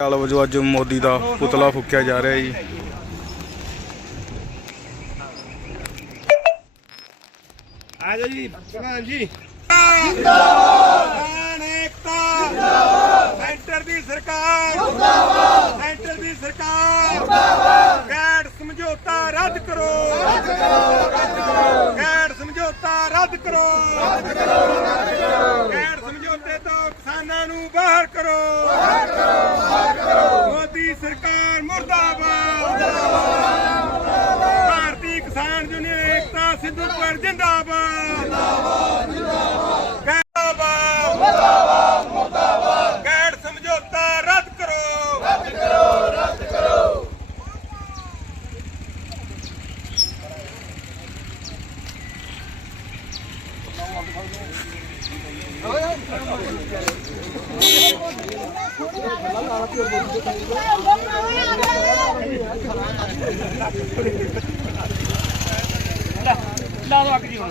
ਕਾਲ ਵਜੋਂ ਅੱਜ ਮੋਦੀ ਦਾ ਪੁਤਲਾ ਫੂਕਿਆ ਜਾ ਰਿਹਾ ਜੀ। ਆ ਜਾਓ ਜੀ ਪ੍ਰਧਾਨ ਜੀ। ਜਿੰਦਾਬਾਦ ਏਕਤਾ। ਜਿੰਦਾਬਾਦ ਸੈਂਟਰ ਦੀ ਸਰਕਾਰ। ਜਿੰਦਾਬਾਦ ਸੈਂਟਰ ਦੀ ਸਰਕਾਰ। ਜਿੰਦਾਬਾਦ ਗੈਰ ਸਮਝੌਤਾ ਰੱਦ ਕਰੋ ਰੱਦ ਕਰੋ। ਰੱਦ ਕਰੋ। ਰੱਦ ਕਰੋ ਰੱਦ ਕਰੋ। ਗੈਰ ਸਮਝੌਤੇ ਤੋਂ ਕਿਸਾਨਾਂ ਨੂੰ ਬਾਹਰ ਕਰੋ। ਬਾਹਰ ਕਰੋ ਬਾਹਰ ਕਰੋ। ਮੋਦੀ ਸਰਕਾਰ ਮੁਰਦਾਬਾਦ। ਭਾਰਤੀ ਕਿਸਾਨ ਯੂਨੀਅਨ ਏਕਤਾ ਸਿੱਧੂਪੁਰ ਜਿੰਦਾਬਾਦ। ਜਿੰਦਾਬਾਦ ਜਿੰਦਾਬਾਦ। ਲਾ ਦੋ ਅੱਗ ਜੀ ਹੁਣ।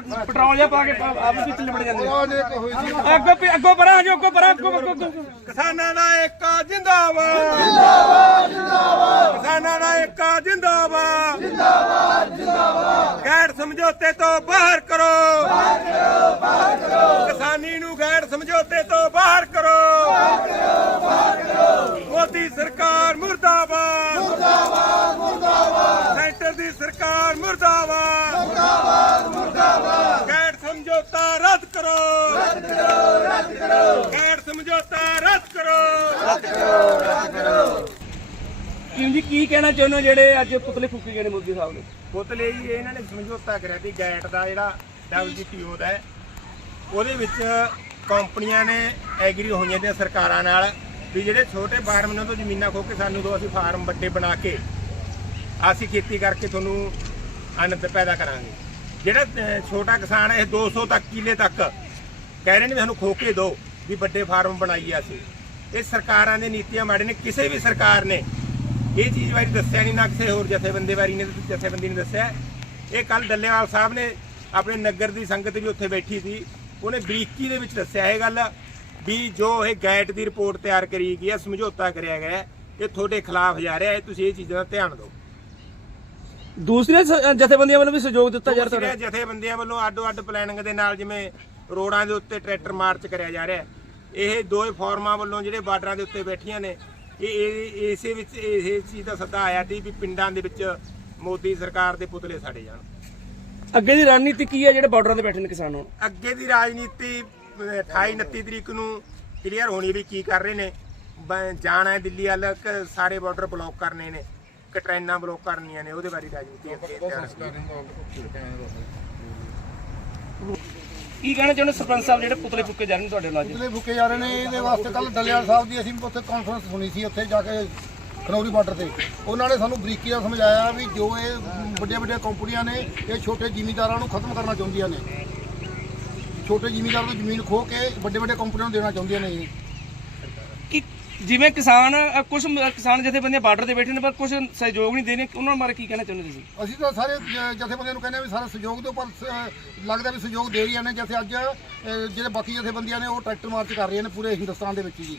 ਪੈਟਰੋਲ ਜਿਹਾ ਪਾ ਕੇ ਆਪ ਵੀ ਚੱਲ ਬੜ ਜਾਂਦੇ ਅੱਗੋਂ ਪਿ- ਅੱਗੋਂ ਪਰਾਂ ਜੋ ਅੱਗੋਂ ਪਰਾਂ ਅੱਗੋਂ ਅੱਗੋਂ ਅੱਗੋਂ। ਕਿਸਾਨਾਂ ਦਾ ਏਕਾ ਜਿੰਦਾਬਾਦ। ਜਿੰਦਾਬਾਦ ਜਿੰਦਾਬਾਦ। ਕਿਸਾਨਾਂ ਦਾ ਏਕਾ ਜਿੰਦਾਬਾਦ। ਜਿੰਦਾਬਾਦ ਜਿੰਦਾਬਾਦ। ਗੈਰ ਸਮਝੌਤੇ ਤੋਂ ਬਾਹਰ ਕਰੋ। ਬਾਹਰ ਕਰੋ ਬਾਹਰ ਕਰੋ। ਕਿਸਾਨੀ ਨੂੰ ਗੈਰ ਸਮਝੌਤੇ ਤੋਂ ਬਾਹਰ ਕਰੋ। ਬਾਹਰ ਕਰੋ ਬਾਹਰ ਕਰੋ। ਮੋਦੀ ਸਰਕਾਰ ਮੁਰਦਾਬਾਦ ਮੁਰਦਾਬਾਦ ਮੁਰਦਾਬਾਦ ਸੈਂਟਰ ਦੀ ਸਰਕਾਰ ਮੁਰਦਾਬਾਦ ਮੁਰਦਾਬਾਦ ਮੁਰਦਾਬਾਦ ਗੈਰ ਸਮਝੌਤਾ ਰੱਦ ਕਰੋ ਰੱਦ ਕਰੋ ਰੱਦ ਕਰੋ। ਗੈਰ ਸਮਝੌਤਾ ਰੱਦ ਕਰੋ। ਕਿਉਂ ਜੀ ਕੀ ਕਹਿਣਾ ਚਾਹੁੰਦੇ ਹੋ ਜਿਹੜੇ ਅੱਜ ਪੁਤਲੇ ਫੂਕੇ ਗਏ ਨੇ ਮੋਦੀ ਸਾਹਿਬ ਨੇ? ਪੁਤਲੇ ਜੀ ਇਹਨਾਂ ਨੇ ਸਮਝੌਤਾ ਕਰਿਆ ਸੀ ਗੈਟ ਦਾ ਜਿਹੜਾ WTO ਦਾ ਹੈ ਉਹਦੇ ਵਿੱਚ ਕੰਪਨੀਆਂ ਨੇ ਐਗਰੀ ਹੋਈਆਂ ਦੀਆਂ ਸਰਕਾਰਾਂ ਨਾਲ ਵੀ ਜਿਹੜੇ ਛੋਟੇ ਫਾਰਮਾਂ ਤੋਂ ਜ਼ਮੀਨਾਂ ਖੋ ਕੇ ਸਾਨੂੰ ਦੋ ਅਸੀਂ ਫਾਰਮ ਵੱਡੇ ਬਣਾ ਕੇ ਅਸੀਂ ਖੇਤੀ ਕਰਕੇ ਤੁਹਾਨੂੰ ਅੰਨ ਪੈਦਾ ਕਰਾਂਗੇ। ਜਿਹੜਾ ਛੋਟਾ ਕਿਸਾਨ ਹੈ ਇਹ 200 ਤੱਕ ਕਿੱਲੇ ਤੱਕ ਕਹਿ ਰਹੇ ਨੇ ਵੀ ਸਾਨੂੰ ਖੋ ਕੇ ਦਿਓ। ਵੀ ਵੱਡੇ ਫਾਰਮ ਬਣਾਈਏ ਅਸੀਂ। ਇਹ ਸਰਕਾਰਾਂ ਦੇ ਨੀਤੀਆਂ ਮਾੜੇ ਨੇ ਕਿਸੇ ਵੀ ਸਰਕਾਰ ਨੇ ਇਹ ਚੀਜ਼ ਬਾਰੇ ਦੱਸਿਆ ਨਹੀਂ ਨਾ ਕਿਸੇ ਹੋਰ ਜਥੇਬੰਦੀ ਬਾਰੇ ਨੇ ਜਥੇਬੰਦੀ ਨੇ ਦੱਸਿਆ। ਇਹ ਕੱਲ ਡੱਲੇਵਾਲ ਸਾਹਿਬ ਨੇ ਆਪਣੇ ਨਗਰ ਦੀ ਸੰਗਤ ਵੀ ਉੱਥੇ ਬੈਠੀ ਸੀ। ਉਹਨੇ ਬਰੀਕੀ ਦੇ ਵਿੱਚ ਦੱਸਿਆ ਇਹ ਗੱਲ ਵੀ ਜੋ ਇਹ ਗੈਟ ਦੀ ਰਿਪੋਰਟ ਤਿਆਰ ਕਰੀ ਗਈ ਹੈ ਸਮਝੌਤਾ ਕਰਿਆ ਗਿਆ ਹੈ, ਇਹ ਤੁਹਾਡੇ ਖਿਲਾਫ ਜਾ ਰਿਹਾ ਹੈ ਤੁਸੀਂ ਇਹ ਚੀਜ਼ਾਂ ਦਾ ਧਿਆਨ ਦਿਓ। ਦੂਸਰੀਆਂ ਸ- ਜਥੇਬੰਦੀਆਂ ਵੱਲੋਂ ਵੀ ਸਹਿਯੋਗ ਦਿੱਤਾ ਜਾ ਰਿਹਾ ਤੁਹਾਡਾ? ਜਥੇਬੰਦੀਆਂ ਵੱਲੋਂ ਅੱਡੋ ਅੱਡ ਪਲੈਨਿੰਗ ਦੇ ਨਾਲ ਜਿਵੇਂ ਰੋਡਾਂ ਦੇ ਉੱਤੇ ਟਰੈਕਟਰ ਮਾਰਚ ਕਰਿਆ ਜਾ ਰਿਹਾ ਹੈ। ਇਹ ਦੋਏ ਫੋਰਮਾਂ ਵੱਲੋਂ ਜਿਹੜੇ ਬਾਰਡਰਾਂ ਦੇ ਉੱਤੇ ਬੈਠੀਆਂ ਨੇ ਇਹ ਇਸੇ ਵਿੱਚ ਇਹ ਚੀਜ਼ ਦਾ ਸੱਦਾ ਆਇਆ ਸੀ ਵੀ ਪਿੰਡਾਂ ਦੇ ਵਿੱਚ ਮੋਦੀ ਸਰਕਾਰ ਦੇ ਪੁਤਲੇ ਸਾੜੇ ਜਾਣ। ਅੱਗੇ ਦੀ ਰਣਨੀਤੀ ਕੀ ਹੈ ਜਿਹੜੇ ਬਾਰਡਰਾਂ ਤੇ ਬੈਠੇ ਨੇ ਕਿਸਾਨ ਹੁਣ? ਅੱਗੇ ਦੀ ਰਾਜਨੀਤੀ ਅਹ, 28 29 ਤਰੀਕ ਨੂੰ ਕਲੀਅਰ ਹੋਣੀ ਵੀ ਕੀ ਕਰ ਰਹੇ ਨੇ। ਜਾਣਾ ਹੈ ਦਿੱਲੀ ਵੱਲ ਸਾਰੇ ਬਾਰਡਰ ਬਲੌਕ ਕਰਨੇ ਨੇ ਕਿ ਟ੍ਰੇਨਾਂ ਬਲੌਕ ਕਰਨੀਆਂ ਨੇ ਉਹਦੇ ਬਾਰੇ ਰਾਜਨੀਤੀ ਅੱਗੇ ਧਿਆਨ ਕੀ ਕਹਿਣਾ ਚਾਹੁੰਦੇ ਸਰਪੰਚ ਸਾਹਿਬ ਜਿਹੜੇ ਪੁਤਲੇ ਫੂਕੇ ਜਾ ਰਹੇ ਨੇ ਤੁਹਾਡੇ ਨਾਲ ਅੱਜ? ਪੁਤਲੇ ਫੁੱਕੇ ਜਾ ਰਹੇ ਨੇ ਇਹਦੇ ਵਾਸਤੇ ਕੱਲ ਡੱਲੇਵਾਲ ਸਾਹਿਬ ਦੀ ਅਸੀਂ ਉੱਥੇ ਕਾਨਫਰੰਸ ਸੁਣੀ ਸੀ ਉੱਥੇ ਜਾ ਕੇ ਖਨੌਰੀ ਬਾਰਡਰ ਤੇ। ਉਹਨਾਂ ਨੇ ਸਾਨੂੰ ਬਰੀਕੀ ਨਾਲ ਸਮਝਾਇਆ ਵੀ ਜੋ ਇਹ ਵੱਡੀਆਂ ਵੱਡੀਆਂ ਕੰਪਨੀਆਂ ਨੇ ਇਹ ਛੋਟੇ ਜ਼ਿਮੀਂਦਾਰਾਂ ਨੂੰ ਖਤਮ ਕਰਨਾ ਚਾਹੁੰਦੀਆਂ ਨੇ। ਛੋਟੇ ਜ਼ਿਮੀਂਦਾਰਾਂ ਤੋਂ ਜ਼ਮੀਨ ਖੋਹ ਕੇ ਵੱਡੇ ਵੱਡੇ ਕੰਪਨੀਆਂ ਨੂੰ ਦੇਣਾ ਚਾਹੁੰਦੀਆਂ ਨੇ ਇਹ। ਕਿ ਜਿਵੇਂ ਕਿਸਾਨ ਕੁਝ ਕਿਸਾਨ ਜਥੇਬੰਦੀਆਂ ਬਾਰਡਰ ਤੇ ਬੈਠੇ ਨੇ ਪਰ ਕੁਝ ਸਹਿਯੋਗ ਨਹੀਂ ਦੇ ਰਹੇ। ਉਹਨਾਂ ਬਾਰੇ ਕੀ ਕਹਿਣਾ ਚਾਹੁੰਦੇ ਤੁਸੀਂ? ਅਸੀਂ ਤਾਂ ਸਾਰੇ ਜ- ਜਥੇਬੰਦੀਆਂ ਨੂੰ ਕਹਿੰਦੇ ਆ ਵੀ ਸਾਰਾ ਸਹਿਯੋਗ ਦਿਓ ਪਰ ਸ- ਲੱਗਦਾ ਵੀ ਸਹਿਯੋਗ ਦੇ ਰਹੀਆਂ ਨੇ। ਜਿਵੇਂ ਅੱਜ ਅ, ਜਿਹੜੇ ਬਾਕੀ ਜਥੇਬੰਦੀਆਂ ਨੇ ਉਹ ਟਰੈਕਟਰ ਮਾਰਚ ਕਰ ਰਹੀਆਂ ਨੇ ਪੂਰੇ ਹਿੰਦੁਸਤਾਨ ਦੇ ਵਿੱਚ ਜੀ।